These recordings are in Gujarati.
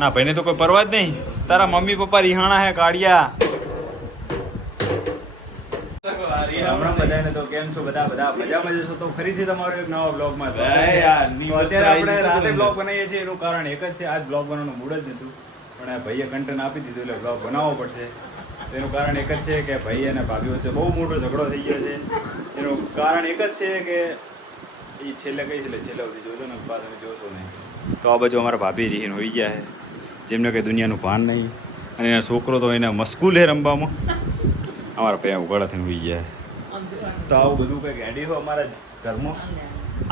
ના ભાઈને તો કોઈ પરવા જ નહીં. તારા મમ્મી પપ્પા રિહાણા હે કાળિયા. રામ બધાને તો કેમ છો બધા મજામાં જશો તો ફરીથી તમારો એક નવા બ્લોગમાં સ્વાગત છે. અત્યારે આપણે રાતે બ્લોગ બનાવીએ છીએ એનું કારણ એક જ છે, આજ બ્લોગ બનાવવાનું મૂડ જ નહોતું, પણ આ ભાઈએ કન્ટેન્ટ આપી દીધું એટલે બ્લોગ બનાવવો પડશે. એનું કારણ એક જ છે કે ભાઈ અને ભાભી વચ્ચે બહુ મોટો ઝઘડો થઈ ગયો છે. એનું કારણ એક જ છે કે એ છેલ્લે કઈ છેલ્લે સુધી જોજો ને બાદ તમે જોશો નહીં. તો આ બાજુ અમારા ભાભી રીહીને હોઈ ગયા છે, જેમને કંઈ દુનિયાનું ભાન નહીં, અને એના છોકરો તો એને મસ્કૂલ છે રમવામાં. અમારા પૈયા ઉઘાડા થઈને હોઈ ગયા. તો આવું બધું કંઈક હેડી હોય અમારા ઘરમાં.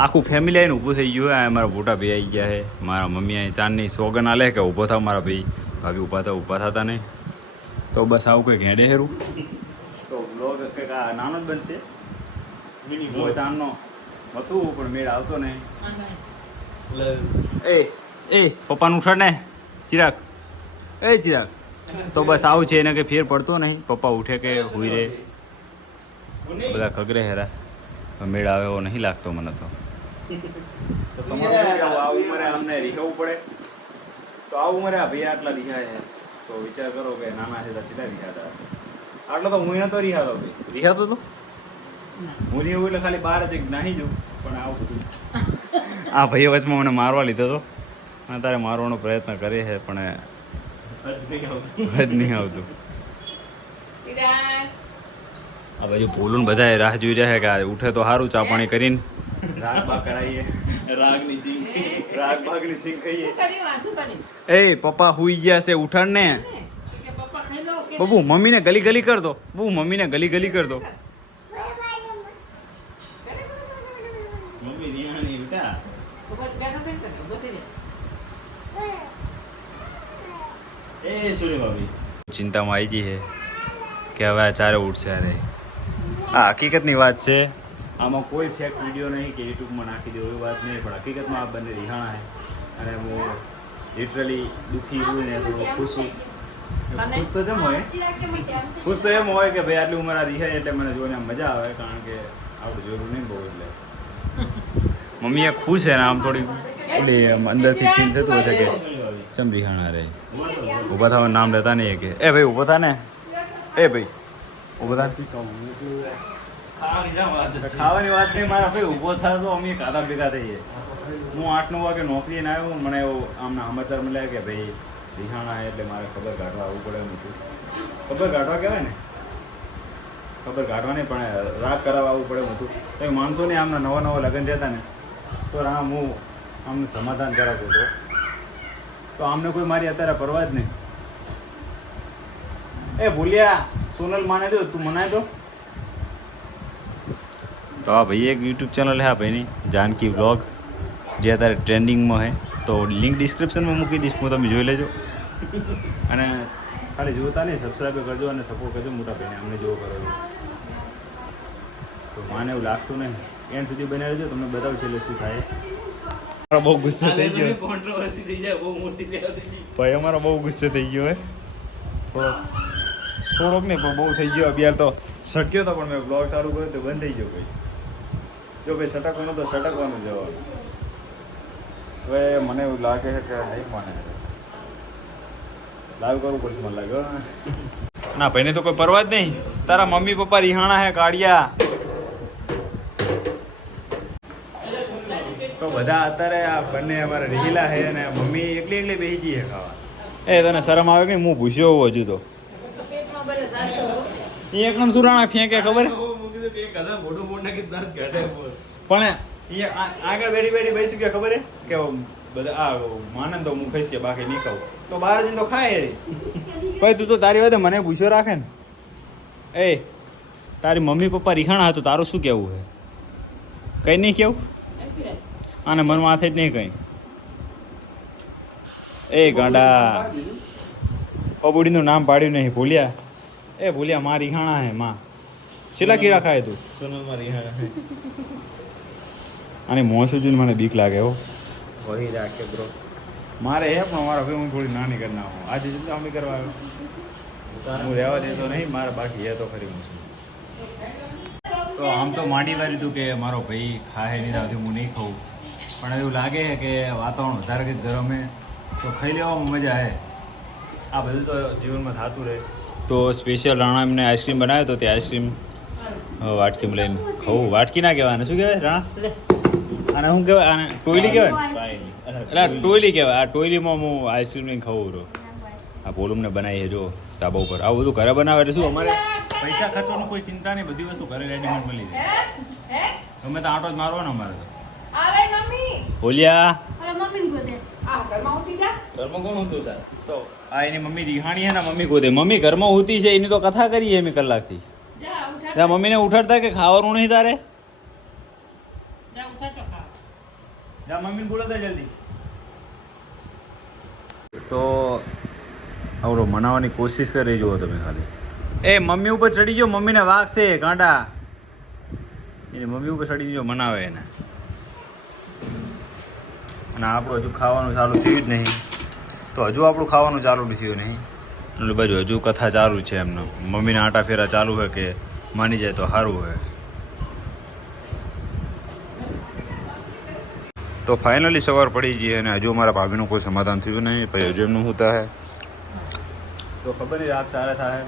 આખું ફેમિલી આવીને ઊભું થઈ ગયું હોય. મારા મોટા ભાઈ આવી ગયા છે, મારા મમ્મી અહીં ચાંદની સોગન આલે કે ઊભો થાવ. મારા ભાઈ ભાભી ઊભા થતા નહીં. તો બસ આવું કંઈક હેડે હેરું. તો બ્લોગ કંઈક આ નાનો જ બનશે, ચાંદનો મથું પણ મેળ આવતો નહીં. એ પપ્પાનું ઉઠાડ ને ચિરાગ, ચિરાગ. તો બસ આવું છે, એને કંઈ ફેર પડતો નહીં. પપ્પા ઉઠે કે હુઈ રહે, બધા ખગરે હેરા. મેળ આવે એવો નહીં લાગતો મને તો. આ ઉંમરે અમને રીહાવું પડે, તો આ ઉંમરે આ ભાઈ આટલા રીહાય છે, તો વિચાર કરો કે નાના છે તો કેટલા રીહાતા હશે. આટલો તો હું નતો રીહાતો ભાઈ. રીહાતો તો હું રીહું એટલે ખાલી બહાર જ નાહી જઉં, પણ આવું બધું આ ભાઈ વચમાં મને મારવા લીધો હતો, અને તારે મારવાનો પ્રયત્ન કરે છે પણ જ નહીં આવતું. આ બાજુ ભૂલું બધા રાહ જોઈ રહ્યા છે કે આ ઉઠે તો સારું, ચા પાણી કરીને રાગ બાગ કરાવીએ, રાગની સિંગ ખાઈએ. એ પપ્પા હુઈ ગયા છે, ઉઠાડ ને બબુ. મમ્મીને ગલી ગલી કર દો બબુ, મમ્મીને ગલી ગલી કર દો. ચિંતામાં આવી ગઈ છે કે હવે આ ચારે ઉઠશે. અરે આ હકીકતની વાત છે, આમાં કોઈ ફેક વિડીયો નહીં કે યુટ્યુબમાં નાખી દો એવી વાત નહીં, પણ હકીકતમાં આ બંને રિહાણા છે. અને હું લિટરલી દુઃખી છું ને થોડું ખુશ છું. ખુશ તો જેમ હોય, ખુશ તો એમ હોય કે ભાઈ આટલી ઉંમર આ રિહાય એટલે મને જોઈને મજા આવે, કારણ કે આપણે જોયું નહીં બહુ. એટલે મમ્મી એ ખુશ છે ને આમ થોડી ઓલી અંદરથી ફીલ થતું હશે કે ચમ રિહાણા રે. ઊભા થવાનું નામ લેતા નહીં કે એ ભાઈ ઊભો થા ને, એ ભાઈ ઊભો થા. ખાવાની વાત નહીં મારા ભાઈ, ઊભો થાય તો અમે કાદા ભેગા થઈએ. હું 8-9 વાગે નોકરીને આવ્યો, મને એવું આમના સમાચાર મળ્યા કે ભાઈ રિહાણા એટલે મારે ખબર કાઢવા આવવું પડે એમ હતું. ખબર કાઢવા કહેવાય ને, ખબર કાઢવા નહીં પણ રાગ કરાવવા આવવું પડે એમ હતું. તમે માનશો નહીં, આમના નવા લગ્ન જતા ને તો આમ હું આમને સમાધાન કરાવતો હતો, તો આમને કોઈ મારી અત્યારે પરવા જ નહીં. એ ભૂલ્યા સોનલ માને દો, તું મનાય દો. તો આ ભાઈ એક યુટ્યુબ ચેનલ છે આ ભાઈની, જાનકી વ્લોગ, જે અત્યારે ટ્રેન્ડિંગમાં છે. તો લિંક ડિસ્ક્રિપ્શનમાં મૂકી દઈશ, હું તમે જોઈ લેજો. અને ખાલી જોતા નહીં, સબસ્ક્રાઈબ કરજો અને સપોર્ટ કરજો મોટા ભાઈને, અમને જોવો કરો છો. તો માને એવું લાગતું નહીં, એન્ડ સુધી બને રહેજો, તમને બતાવું છેલ્લે શું થાય. બહુ ગુસ્સો થઈ ગયો, કોન્ટ્રોવર્સી થઈ જાય બહુ મોટી. ભાઈ અમારો બહુ ગુસ્સો થઈ ગયો હે, થોડોક નહીં પણ બહુ થઈ ગયો. અભ્યાર તો સટક્યો હતો, પણ મેં બ્લોગ સારું કર્યું તો બંધ થઈ ગયો. ભાઈ જો ભાઈ સટકવાનું તો સટકવાનું જવાનું. હવે મને એવું લાગે છે કે નહીં માને, લાઈવ કરવું પડશે મને લાગે. ના ભાઈને તો કોઈ પરવા જ નહીં. તારા મમ્મી પપ્પા રિહાણા હે કાળિયા. તો બધા અત્યારે આ બંને અમારા રીલા છે અને મમ્મી એકલી બેસી જઈએ ખાવા. એ તને શરમ આવે કે હું ભૂસ્યો હોઉં હજુ તો. એ એકદમ સુરાણા ફેંકે ખબર, પણ એ આગળ બેઠી બેસી ગયા ખબર કે બધા આ માનંદ તો હું ખાઈશ કે બાકી નહીં ખાવું, તો બહાર જઈને તો ખાય. ભાઈ તું તો તારી વાત મને ભૂસ્યો રાખે ને. એ તારી મમ્મી પપ્પા રીખાણા હતું, તારું શું કેવું છે? કઈ નહીં કેવું આને મન માથે જ નહીં કઈ. એ ગાંડા પબુડીનું નામ પાડ્યું નહીં. ભૂલ્યા એ ભૂલ્યા માં રીહાણા હે માં. છેલ્લા કીડા ખાય તું સોનલમાં રીહાણા. અને મોસું જોઈને મને બીક લાગે હો. વહી રાખે બ્રો મારે હે, પણ મારા ભાઈ હું થોડી નાની કરી નાખું. આજે ચિંતામણી કરવા આવ્યો, હું રહેવા દેતો નહીં, મારે બાકી હે તો ખરી મોસું. તો આમ તો માંડી વાર્યું હતું કે મારો ભાઈ ખાય નહીં આવતી, હું નહીં ખાઉં, પણ એવું લાગે કે વાતાવરણ વધારે કંઈક ગરમે તો ખાઈ લેવામાં મજા આવે. આ બધું તો જીવનમાં થતું રહે. તો સ્પેશિયલ રાણા એમને આઈસ્ક્રીમ બનાવ્યો તો તે આઈસ્ક્રીમ વાટકીમાં લઈને ખાવું. વાટકી ના કહેવાય, શું કહેવાય રાણા? આને શું કહેવાય? આને ટોયલી કહેવાય? એટલે ટોયલી કહેવાય. આ ટોયલીમાં હું આઈસ્ક્રીમ લઈને ખાવું રહો. આ પોલુમને બનાવીએ જો ધાબા ઉપર. આવું બધું ઘરે બનાવે એટલે શું અમારે પૈસા ખર્ચવાની કોઈ ચિંતા નહીં, બધી વસ્તુ ઘરે રેડીમેડ મળી જાય. તમે તો આંટો જ મારવાનો અમારે તો. બોલ્યા ઘરમાં કોણ હોતું હતા? તો આ એની મમ્મી રિહાણી હે ને મમ્મી ગોદે. મમ્મી ઘરમાં હોતી છે એની તો કથા કરીએ અમે કલાકથી. ત્યાં મમ્મીને ઉઠાડતા કે ખાવાનું નહીં તારે? જા મમ્મીને બોલાતા જલ્દી. તો આવડો મનાવવાની કોશિશ કરી જુઓ તમે ખાલી. એ મમ્મી ઉપર ચડી ગયો, મમ્મીને વાગશે કાંટા. એની મમ્મી ઉપર ચડી ગયો, મનાવે એને. અને આપણું હજુ ખાવાનું ચાલુ થયું જ નહીં. તો હજુ આપણું ખાવાનું ચાલુ થયું નહીં. એટલે બાજુ હજુ કથા ચાલુ છે એમનો. મમ્મીના આટા ફેરા ચાલુ હોય કે માની જાય તો સારું હોય. તો ફાઇનલી સવાર પડી ગઈ અને હજુ અમારા ભાભીનું કોઈ સમાધાન થયું નહીં. પછી હજુ એમનું શું થાય તો ખબર નહીં. રાત ચારે થાય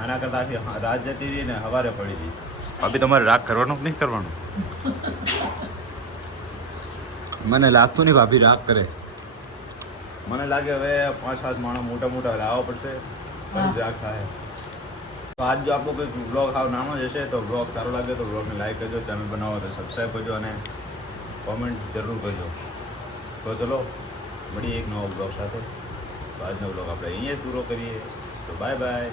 આના કરતાં રાત જતી રહી ને સવારે પડી ગઈ. ભાભી તમારે રાગ કરવાનો કે નહીં કરવાનો? મને લાગતું નહીં ભાભી રાગ કરે. મને લાગે હવે 5-7 માણસ મોટા મોટા લાવવા પડશે પછી જ રાગ થાય. તો આજ જો આપણો કોઈ બ્લોગ હાવ નાનો જ હશે તો બ્લોગ સારો લાગે તો બ્લોગને લાઈક કરજો, ચેનલ બનાવો તો સબસ્ક્રાઈબ કરજો અને કોમેન્ટ જરૂર કરજો. તો ચલો મળીએ એક નવો બ્લોગ સાથે. તો આજનો બ્લોગ આપણે અહીંયા જ પૂરો કરીએ. તો બાય બાય.